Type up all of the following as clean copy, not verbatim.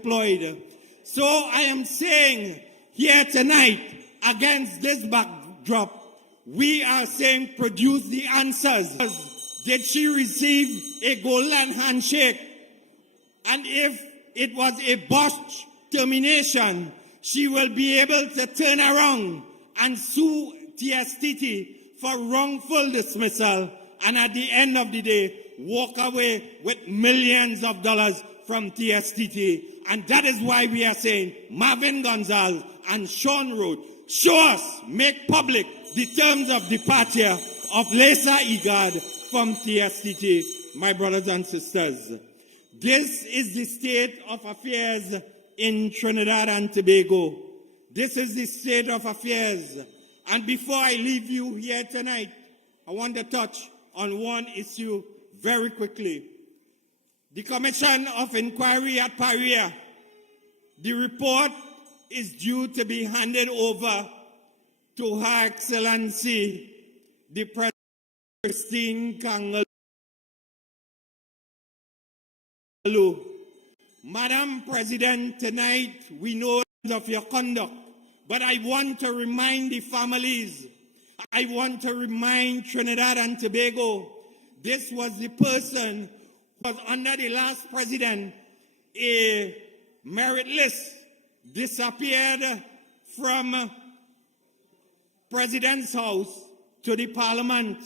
employed. So I am saying here tonight, against this backdrop, we are saying produce the answers. Did she receive a golden handshake? And if it was a botched termination, she will be able to turn around and sue TSTT for wrongful dismissal, and at the end of the day, walk away with millions of dollars from TSTT. And that is why we are saying, Marvin Gonzalez and Sean Road, show us, make public the terms of departure of Lisa Igard from TSTT, my brothers and sisters. This is the state of affairs in Trinidad and Tobago. This is the state of affairs. And before I leave you here tonight, I want to touch on one issue very quickly. The Commission of Inquiry at Paria, the report is due to be handed over to Her Excellency, the President Christine Kangalu. Madam President, tonight we know of your conduct, but I want to remind the families, I want to remind Trinidad and Tobago, this was the person who was under the last president, a meritless, disappeared from President's house to the Parliament.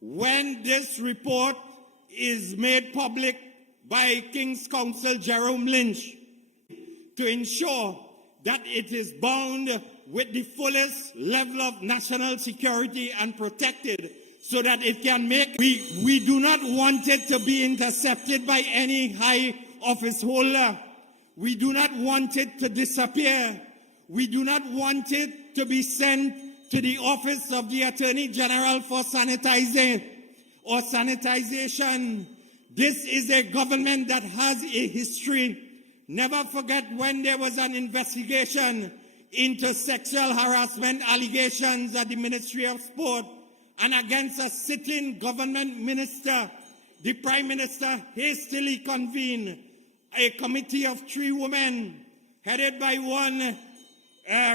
When this report is made public by King's Counsel Jerome Lynch, to ensure that it is bound with the fullest level of national security and protected so that it can make, we do not want it to be intercepted by any high office holder. We do not want it to disappear. We do not want it to be sent to the office of the Attorney General for sanitizing or sanitization. This is a government that has a history. Never forget when there was an investigation into sexual harassment allegations at the Ministry of Sport and against a sitting government minister. The Prime Minister hastily convened a committee of 3 women headed by one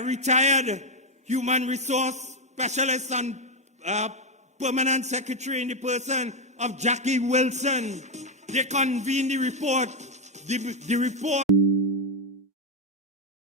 retired human resource specialist and permanent secretary in the person of Jackie Wilson. They convened the report. The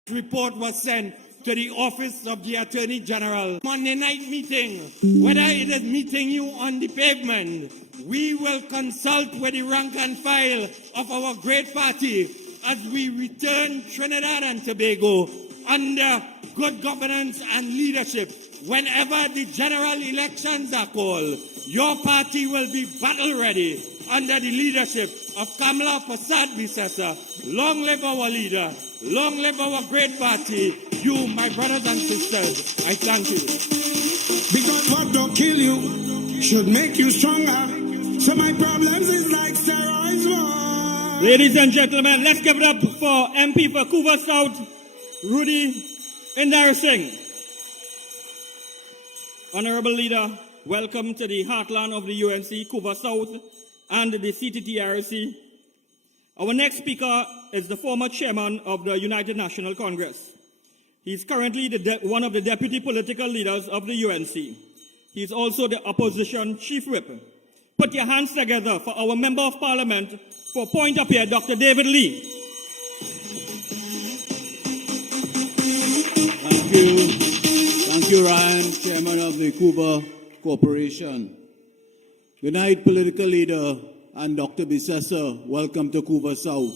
report was sent to the office of the Attorney General. Monday night meeting, whether it is meeting you on the pavement, we will consult with the rank and file of our great party as we return Trinidad and Tobago under good governance and leadership. Whenever the general elections are called, your party will be battle ready under the leadership of Kamla Persad-Bissessar. Long live our leader. Long live our great party. You, my brothers and sisters, I thank you. Because what don't kill you should make you stronger. So my problems is like steroids. Ladies and gentlemen, let's give it up for MP for Cuba South, Rudranath Indarsingh. Honorable Leader, welcome to the heartland of the UNC, Cuba South, and the CTTRC. Our next speaker is the former chairman of the United National Congress. He is currently one of the deputy political leaders of the UNC. He is also the opposition chief whip. Put your hands together for our Member of Parliament for Point Up here, Dr. David Lee. Thank you. Thank you, Ryan, Chairman of the Cuba Corporation. Good night, political leader and Dr. Bissessar. Welcome to Cuba South.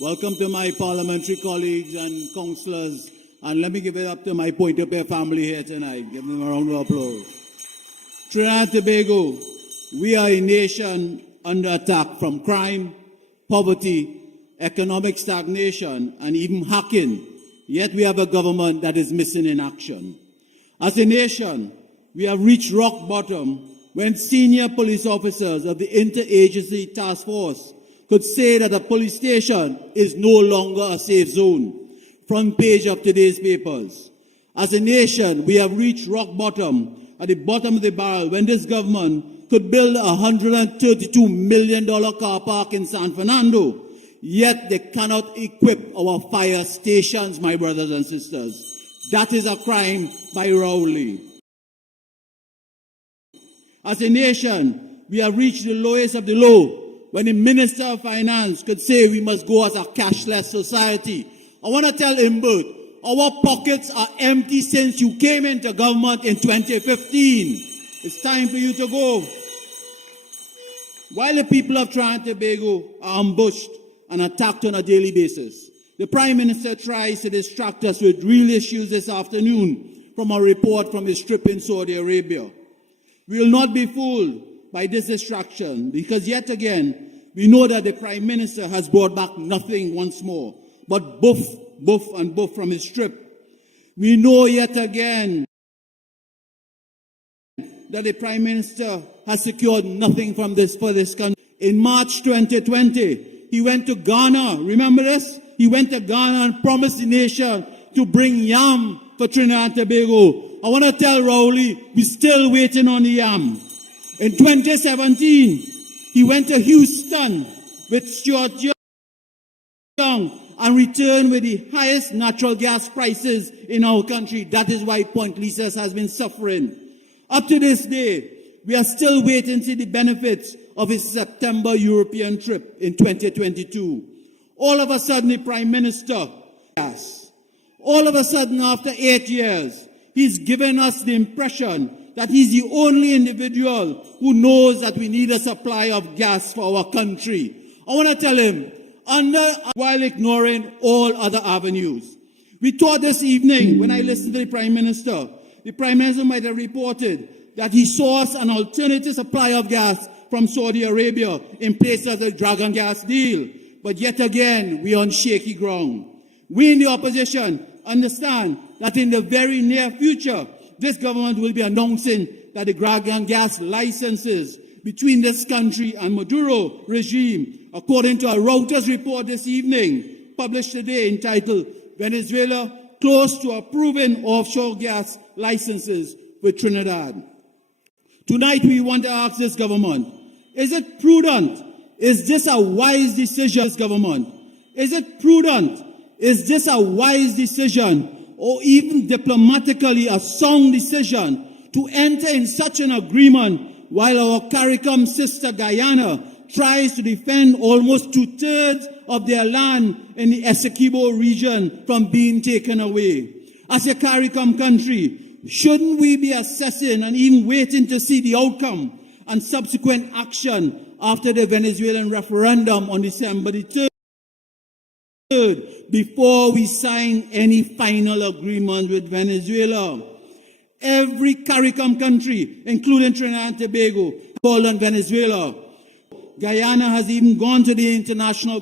Welcome to my parliamentary colleagues and councillors. And let me give it up to my Point Up here family here tonight. Give them a round of applause. Trinidad and Tobago, we are a nation under attack from crime, poverty, economic stagnation, and even hacking. Yet we have a government that is missing in action. As a nation, we have reached rock bottom when senior police officers of the Interagency Task Force could say that a police station is no longer a safe zone. Front page of today's papers. As a nation, we have reached rock bottom, at the bottom of the barrel, when this government could build a $132 million car park in San Fernando. yet they cannot equip our fire stations, my brothers and sisters. That is a crime by Rowley. As a nation, we have reached the lowest of the low when the Minister of Finance could say we must go as a cashless society. I want to tell Imbert, our pockets are empty since you came into government in 2015. It's time for you to go. While the people of Trinidad and Tobago are ambushed and attacked on a daily basis, the Prime Minister tries to distract us with real issues this afternoon from a report from his trip in Saudi Arabia. We will not be fooled by this distraction because yet again, we know that the Prime Minister has brought back nothing once more, but buff from his trip. We know yet again that the Prime Minister has secured nothing from this for this country. In March 2020, he went to Ghana. Remember this? He went to Ghana and promised the nation to bring yam for Trinidad and Tobago. I want to tell Rowley, we're still waiting on the yam. In 2017, he went to Houston with Stuart Young and returned with the highest natural gas prices in our country. That is why Point Lisas has been suffering. Up to this day, we are still waiting to see the benefits of his September European trip in 2022. All of a sudden, the Prime Minister, all of a sudden, after 8 years, he's given us the impression that he's the only individual who knows that we need a supply of gas for our country. I want to tell him, while ignoring all other avenues. We thought this evening, when I listened to the Prime Minister might have reported that he sourced an alternative supply of gas from Saudi Arabia in place of the Dragon gas deal. But yet again, we are on shaky ground. We in the opposition understand that in the very near future, this government will be announcing that the Dragon gas licenses between this country and Maduro regime, according to a Reuters report this evening, published today, entitled Venezuela Close to Approving Offshore Gas Licenses with Trinidad. Tonight we want to ask this government, is it prudent? Is this a wise decision, this government? Is it prudent? Is this a wise decision, or even diplomatically a sound decision, to enter in such an agreement while our CARICOM sister Guyana tries to defend almost 2/3 of their land in the Essequibo region from being taken away? As a CARICOM country, shouldn't we be assessing and even waiting to see the outcome and subsequent action after the Venezuelan referendum on December the 3rd before we sign any final agreement with Venezuela? Every CARICOM country, including Trinidad and Tobago, called on Venezuela. Guyana has even gone to the international